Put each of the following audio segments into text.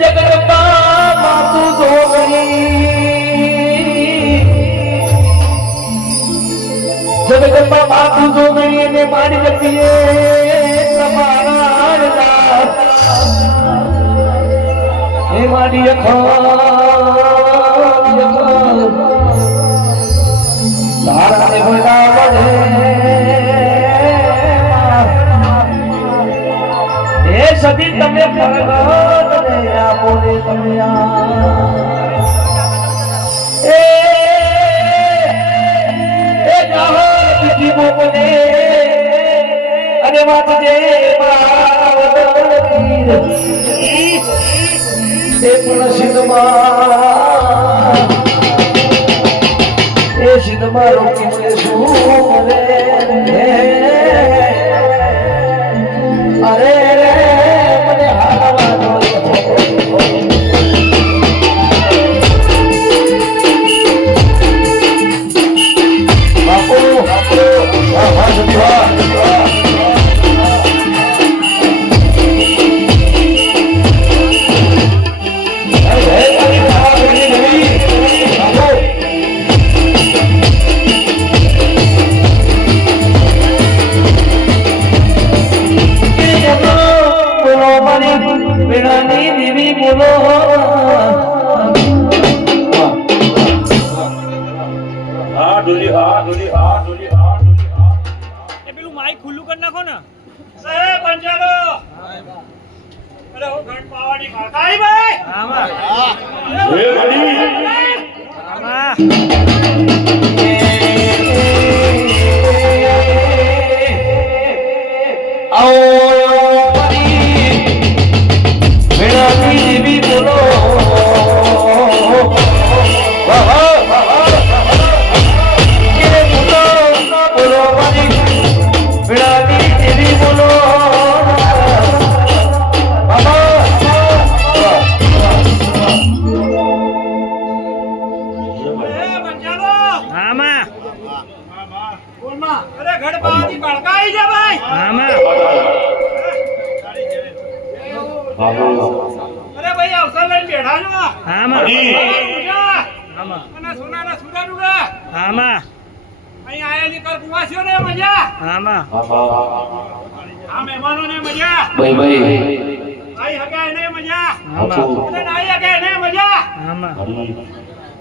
જગદંબા માતું જોગણી જગદંબા માતું જોગણી ને મારી જતીએ તમારા હે મારી તારાને બોલાવડે હે સદી તમે પ્રગટ ને આપો ને તમે એ જાહો બીજી બોલે અને વાતજે બાવદીર એ પણ સિદ્ધમાં એ સિદ્ધમાં રોકી મને શું બોલે અરે મને હાલવાનો બાપુ પેલું માઈક ખુલ્લું કરી નાખો ને સાહેબ પંચાલો અરે હું ઘણ પાવાની કાકાઈ ભાઈ આમાં એ ઘડી આમાં આવો પરી મેળાની દેવી બોલો અરે ભાઈ અવસર લઈને બેઠા છો આમાં અને સોનાના સુરાડુગા આમાં અહીં આયેલી કર કુવાસીઓ ને મજા આમાં આ મહેમાનો ને મજા ભાઈ આઈ હગાય ને મજા આમાં અને નાઈ હગાય ને મજા આમાં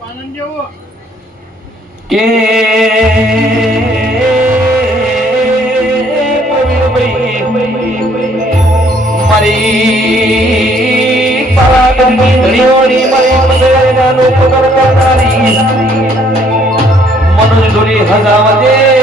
આનંદ જેવો કે મારી પાગની ધણીઓની મારી મંદિરના લોકો કરતાની મનોજ દોરી હજાવજે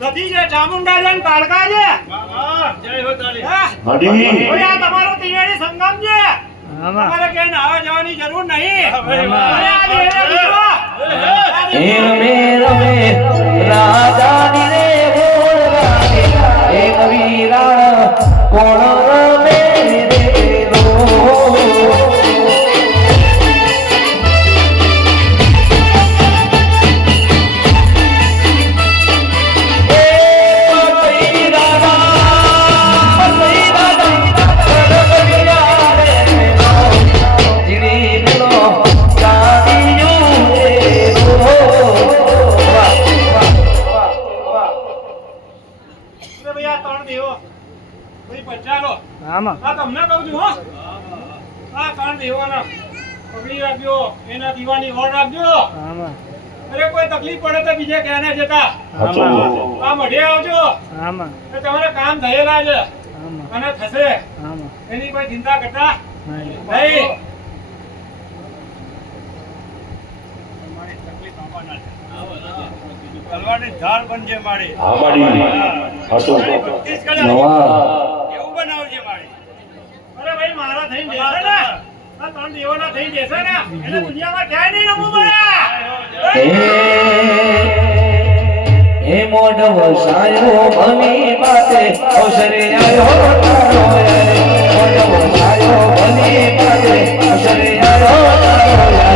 સતી છે ચામુંડા જન કાળકા છે જય હો તારી હડી ઓય આ તમારો ત્રિવેણી સંગમ છે તમારે કે નાવા જવાની જરૂર નહીં હે રમે રાજાની રે બોલ રાની હે કવીરા કોણ રમે રે રો આ તમને કહું છું હો આ કાન દેવાના પકડી રાખજો એના દીવાની ઓર રાખજો અરે કોઈ તકલીફ પડે તો બીજે કહેને જતા આ મઢે આવજો તો તમારે કામ થયેલા છે અને થશે એની કોઈ ચિંતા કરતા નહીં તલવારની ધાર બનજે મારી હા માડી બત્તીસ કલર એવું બનાવજે મારી અરે ભાઈ મારા થઈને દેશે ને આ ત્રણ દેવાના થઈને દેશે ને એને દુનિયામાં ક્યાંય નહીં નમવું પડે એ મોઢ વસાયો ભની બાતે અવસરે આવ્યો તારો રે મોઢ વસાયો ભની બાતે અવસરે આવ્યો તારો રે